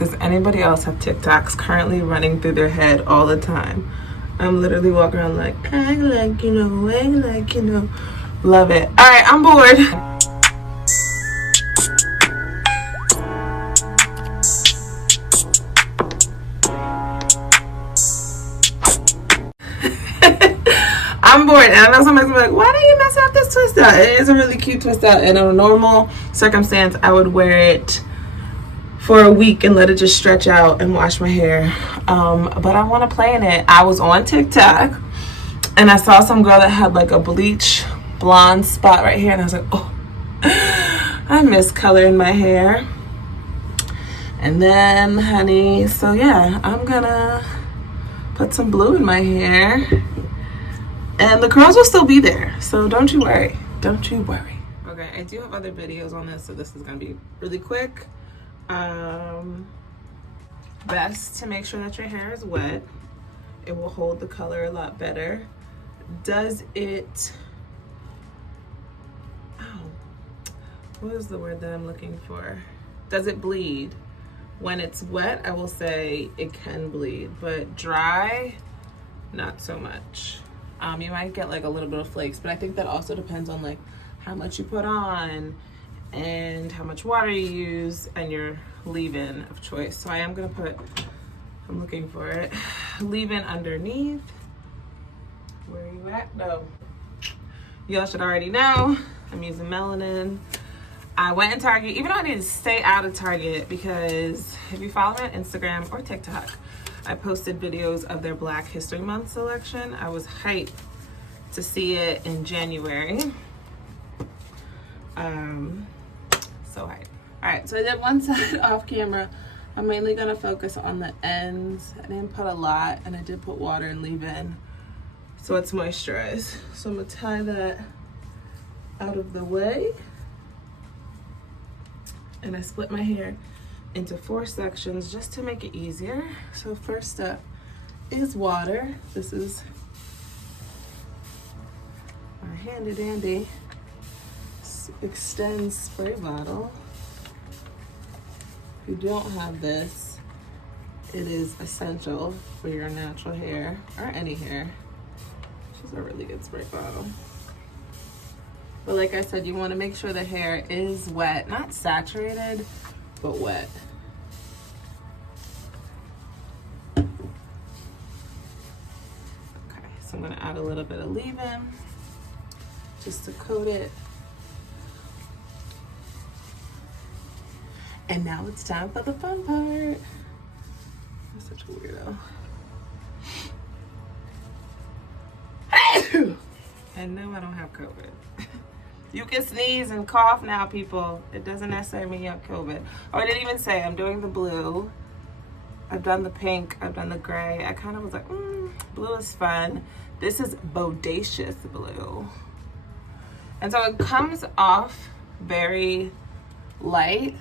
Does anybody else have TikToks currently running through their head all the time? I'm literally walking around like, act like you know, act like you know. Love it. All right, I'm bored. I'm bored, and I know somebody's gonna be like, why do you mess up this twist out? It is a really cute twist out. In a normal circumstance, I would wear it for a week and let it just stretch out and wash my hair. But I want to play in it. I was on TikTok, and I saw some girl that had like a bleach blonde spot right here, and I was like, oh, I miss color in my hair. And then, honey, so yeah, I'm gonna put some blue in my hair. And the curls will still be there, so don't you worry. Don't you worry. Okay, I do have other videos on this, so this is gonna be really quick. Best to make sure that your hair is wet. It will hold the color a lot better. Does it, what is the word that I'm looking for? Does it bleed? When it's wet, I will say it can bleed, but dry, not so much. You might get like a little bit of flakes, but I think that also depends on like how much you put on and how much water you use and your leave-in of choice. So I am gonna put, I'm looking for it, leave-in underneath. Where are you at? No. Y'all should already know, I'm using melanin. I went in Target, even though I need to stay out of Target, because if you follow me on Instagram or TikTok, I posted videos of their Black History Month selection. I was hyped to see it in January. So hyped. All right, so I did one side off camera. I'm mainly gonna focus on the ends. I didn't put a lot, and I did put water and leave-in, so it's moisturized. So I'm gonna tie that out of the way. And I split my hair into 4 sections just to make it easier. So first up is water. This is our handy dandy Extend spray bottle. If you don't have this, it is essential for your natural hair or any hair. She's a really good spray bottle. But like I said, you want to make sure the hair is wet, not saturated, but wet. Okay, so I'm going to add a little bit of leave-in just to coat it. And now it's time for the fun part. I'm such a weirdo. I know I don't have COVID. You can sneeze and cough now, people. It doesn't necessarily mean you have COVID. Oh, I didn't even say I'm doing the blue. I've done the pink, I've done the gray. I kind of was like, blue is fun. This is bodacious blue. And so it comes off very light,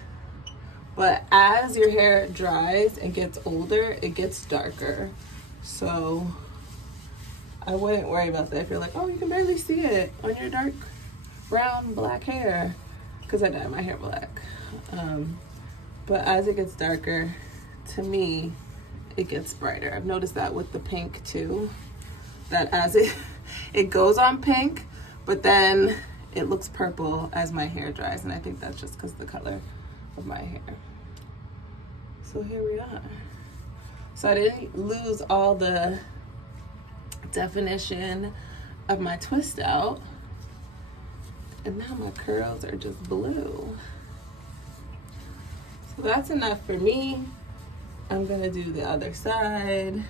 but as your hair dries and gets older, it gets darker. So I wouldn't worry about that if you're like, oh, you can barely see it on your dark brown, black hair, because I dye my hair black. But as it gets darker, to me, it gets brighter. I've noticed that with the pink too, that as it goes on pink, but then it looks purple as my hair dries, and I think that's just because of the color of my hair. So here we are. So I didn't lose all the definition of my twist out, and now my curls are just blue. So that's enough for me. I'm gonna do the other side,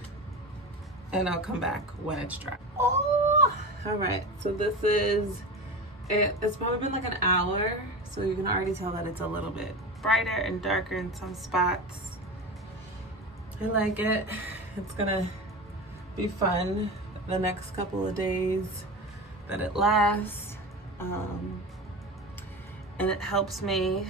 and I'll come back when it's dry. Oh, all right, so this is it. It's probably been like an hour, so you can already tell that it's a little bit brighter and darker in some spots. I like it. It's gonna be fun the next couple of days that it lasts, and it helps me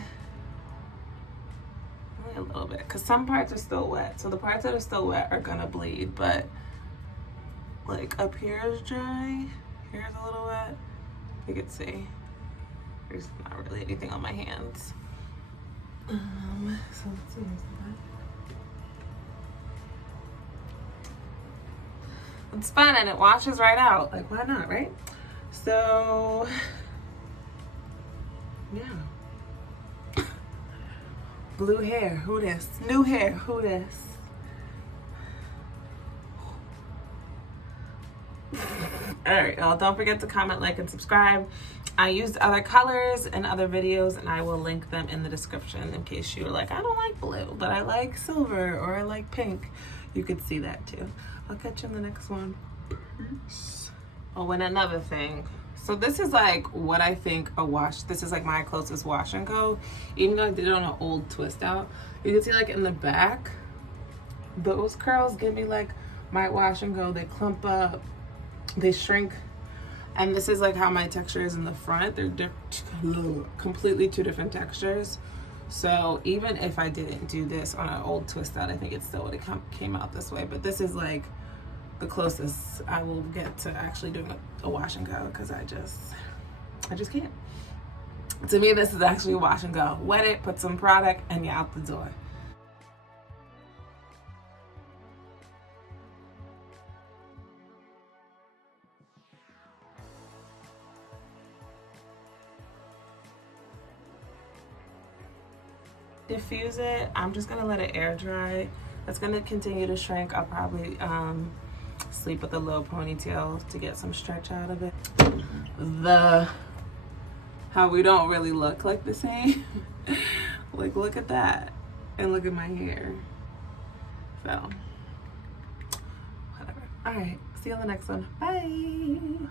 only a little bit, because some parts are still wet, so the parts that are still wet are gonna bleed, but like up here is dry, here's a little wet. You can see there's not really anything on my hands. So let's see, It's fun and it washes right out. Like, why not, right? So, yeah. Blue hair, who this? New hair, who this? All right, y'all, don't forget to comment, like, and subscribe. I used other colors in other videos, and I will link them in the description in case you're like, I don't like blue, but I like silver, or I like pink. You could see that too. I'll catch you in the next one. Oh, and another thing. So this is like what I think a wash, this is like my closest wash and go. Even though I did it on an old twist out, you can see like in the back, those curls give me like my wash and go. They clump up, they shrink. And this is like how my texture is in the front. They're completely two different textures. So even if I didn't do this on an old twist out, I think it still would have came out this way. But this is like the closest I will get to actually doing a wash and go, because I just can't. To me, this is actually a wash and go. Wet it, put some product, and you're out the door. Diffuse it. I'm just gonna let it air dry. It's gonna continue to shrink. I'll probably sleep with a low ponytail to get some stretch out of it. How we don't really look like the same. Like, look at that, and look at my hair. So whatever. All right, see you on the next one. Bye.